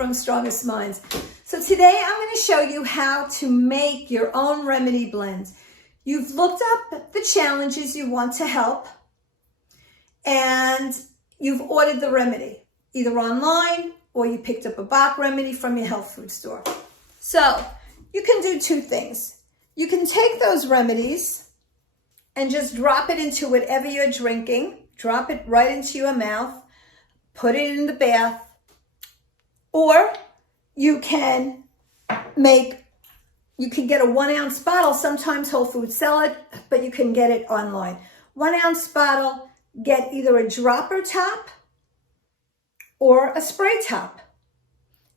from Strongest Minds. So today I'm going to show you how to make your own remedy blend. You've looked up the challenges you want to help and you've ordered the remedy, either online or you picked up a Bach remedy from your health food store. So you can do two things. You can take those remedies and just drop it into whatever you're drinking. Drop it right into your mouth. Put it in the bath. Or you can get a 1 ounce bottle. Sometimes Whole Foods sell it, but you can get it online. 1 ounce bottle, get either a dropper top or a spray top.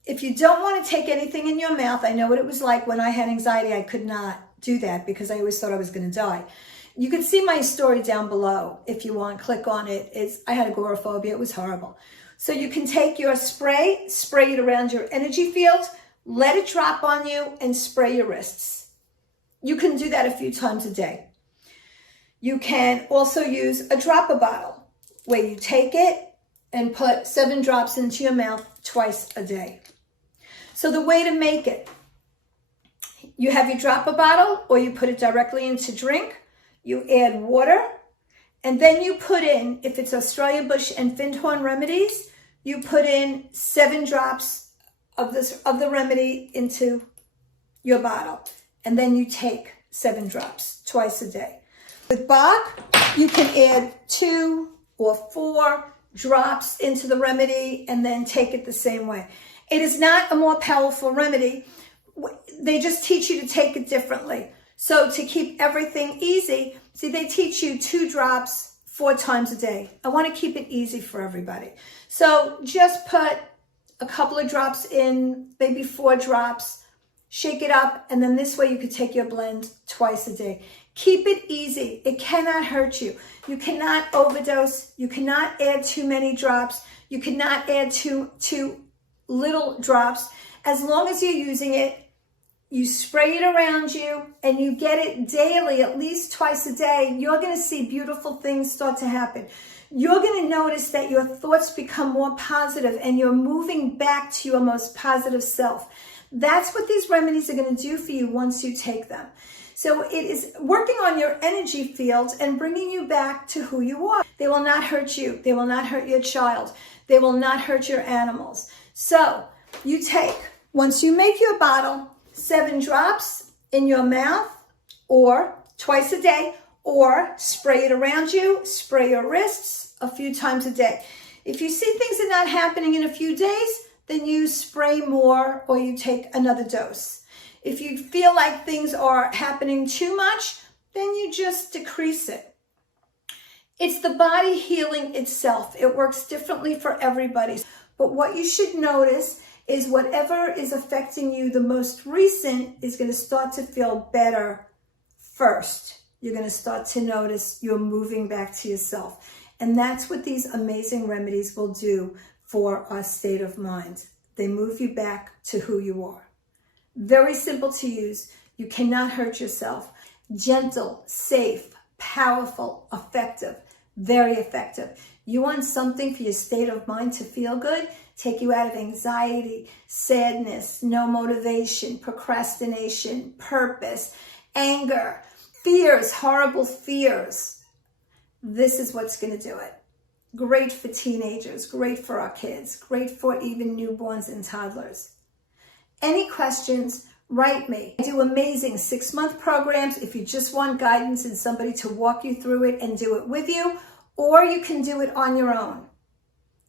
If you don't want to take anything in your mouth, I know what it was like when I had anxiety. I could not do that because I always thought I was going to die. You can see my story down below if you want. Click on it. I had agoraphobia. It was horrible. So you can take your spray it around your energy field, let it drop on you, and spray your wrists. You can do that a few times a day. You can also use a dropper bottle where you take it and put 7 drops into your mouth twice a day. So the way to make it, you have your dropper bottle or you put it directly into drink, you add water, and then you put in, if it's Australia Bush and Findhorn Remedies, you put in 7 drops of the remedy into your bottle. And then you take 7 drops twice a day. With Bach, you can add 2 or 4 drops into the remedy and then take it the same way. It is not a more powerful remedy. They just teach you to take it differently. So to keep everything easy, see, they teach you 2 drops 4 times a day. I want to keep it easy for everybody. So just put a couple of drops in, maybe 4 drops, shake it up, and then this way you could take your blend twice a day. Keep it easy. It cannot hurt you. You cannot overdose. You cannot add too many drops. You cannot add too little drops. As long as you're using it, you spray it around you and you get it daily, at least twice a day, you're going to see beautiful things start to happen. You're going to notice that your thoughts become more positive and you're moving back to your most positive self. That's what these remedies are going to do for you once you take them. So it is working on your energy fields and bringing you back to who you are. They will not hurt you. They will not hurt your child. They will not hurt your animals. So you take, once you make your bottle, 7 drops in your mouth or twice a day, or spray it around you, spray your wrists a few times a day. If you see things are not happening in a few days, then you spray more or you take another dose. If you feel like things are happening too much, then you just decrease it. It's the body healing itself. It works differently for everybody. But what you should notice is whatever is affecting you the most recent is going to start to feel better first. You're going to start to notice you're moving back to yourself. And that's what these amazing remedies will do for our state of mind. They move you back to who you are. Very simple to use. You cannot hurt yourself. Gentle, safe, powerful, effective, very effective. You want something for your state of mind to feel good? Take you out of anxiety, sadness, no motivation, procrastination, purpose, anger, fears, horrible fears. This is what's going to do it. Great for teenagers, great for our kids, great for even newborns and toddlers. Any questions, write me. I do amazing 6-month programs if you just want guidance and somebody to walk you through it and do it with you, or you can do it on your own.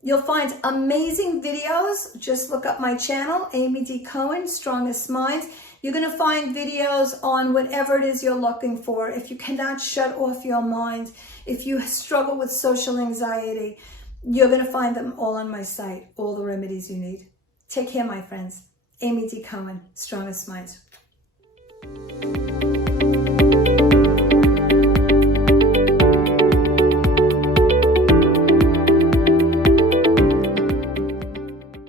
You'll find amazing videos. Just look up my channel, Amy D. Cohen, Strongest Minds. You're going to find videos on whatever it is you're looking for. If you cannot shut off your mind, if you struggle with social anxiety, you're going to find them all on my site, all the remedies you need. Take care, my friends. Amy D. Cohen, Strongest Minds.